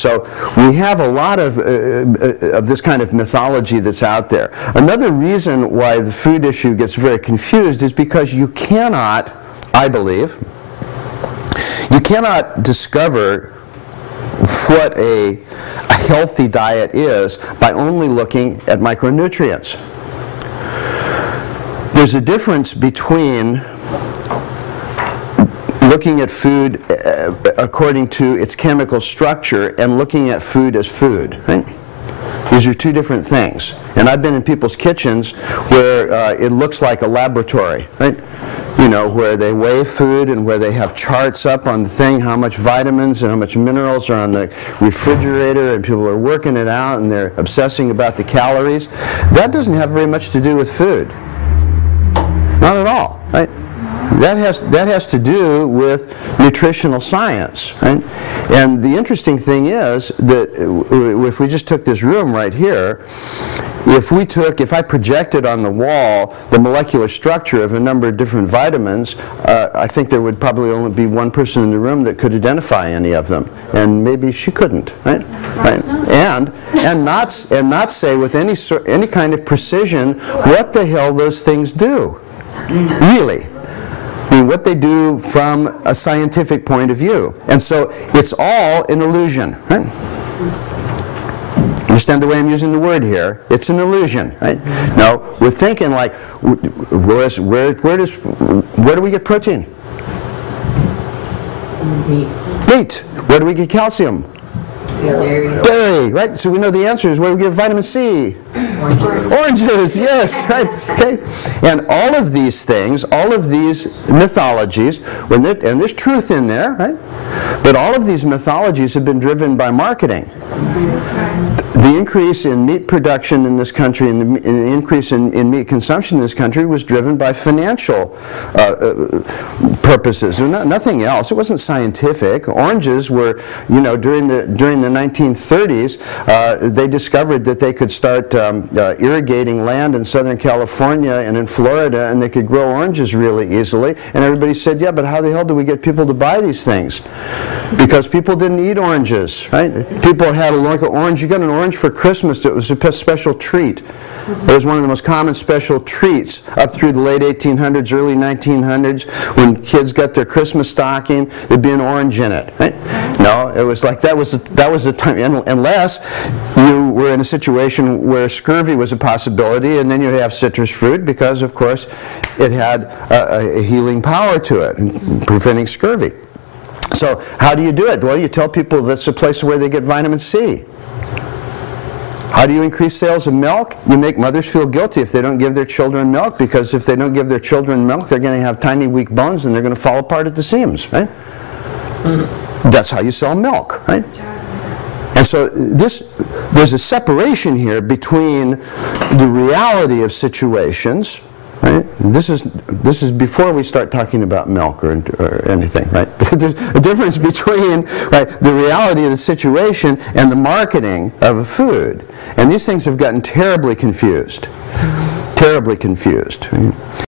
So we have a lot of this kind of mythology that's out there. Another reason why the food issue gets very confused is because you cannot, I believe, you cannot discover what a healthy diet is by only looking at micronutrients. There's a difference between looking at food according to its chemical structure and looking at food as food, right? These are two different things. And I've been in people's kitchens where it looks like a laboratory, right? You know, where they weigh food and where they have charts up on the thing, how much vitamins and how much minerals are on the refrigerator, and people are working it out and they're obsessing about the calories. That doesn't have very much to do with food. Not at all, right? That has to do with nutritional science, right? And the interesting thing is that if we just took this room right here, if I projected on the wall the molecular structure of a number of different vitamins, I think there would probably only be one person in the room that could identify any of them, and maybe she couldn't, right? Right? And not say with any kind of precision what the hell those things do, really. I mean, what they do from a scientific point of view. And so it's all an illusion, right? Understand the way I'm using the word here? It's an illusion, right? No, we're thinking like, where do we get protein? Meat. Where do we get calcium? Dairy, right? So we know the answer is where we get vitamin C. Oranges, yes, right, okay. And all of these things, all of these mythologies, and there's truth in there, right? But all of these mythologies have been driven by marketing. The increase in meat production in this country and the increase in meat consumption in this country was driven by financial purposes, nothing else. It wasn't scientific. Oranges were, you know, during the 1930s, they discovered that they could start irrigating land in Southern California and in Florida, and they could grow oranges really easily. And everybody said, yeah, but how the hell do we get people to buy these things? Because people didn't eat oranges, right? People had like an orange. You got an orange for Christmas. It was a special treat. It was one of the most common special treats up through the late 1800s, early 1900s. When kids got their Christmas stocking, there'd be an orange in it, right? No, it was like that was the time, unless you were in a situation where scurvy was a possibility, and then you'd have citrus fruit because, of course, it had a healing power to it, preventing scurvy. So how do you do it? Well, you tell people that's a place where they get vitamin C. How do you increase sales of milk? You make mothers feel guilty if they don't give their children milk, because if they don't give their children milk, they're going to have tiny, weak bones and they're going to fall apart at the seams, right? That's how you sell milk, right? And so there's a separation here between the reality of situations, right? This is before we start talking about milk or anything, right? There's a difference between, right, the reality of the situation and the marketing of a food. And these things have gotten terribly confused. Terribly confused.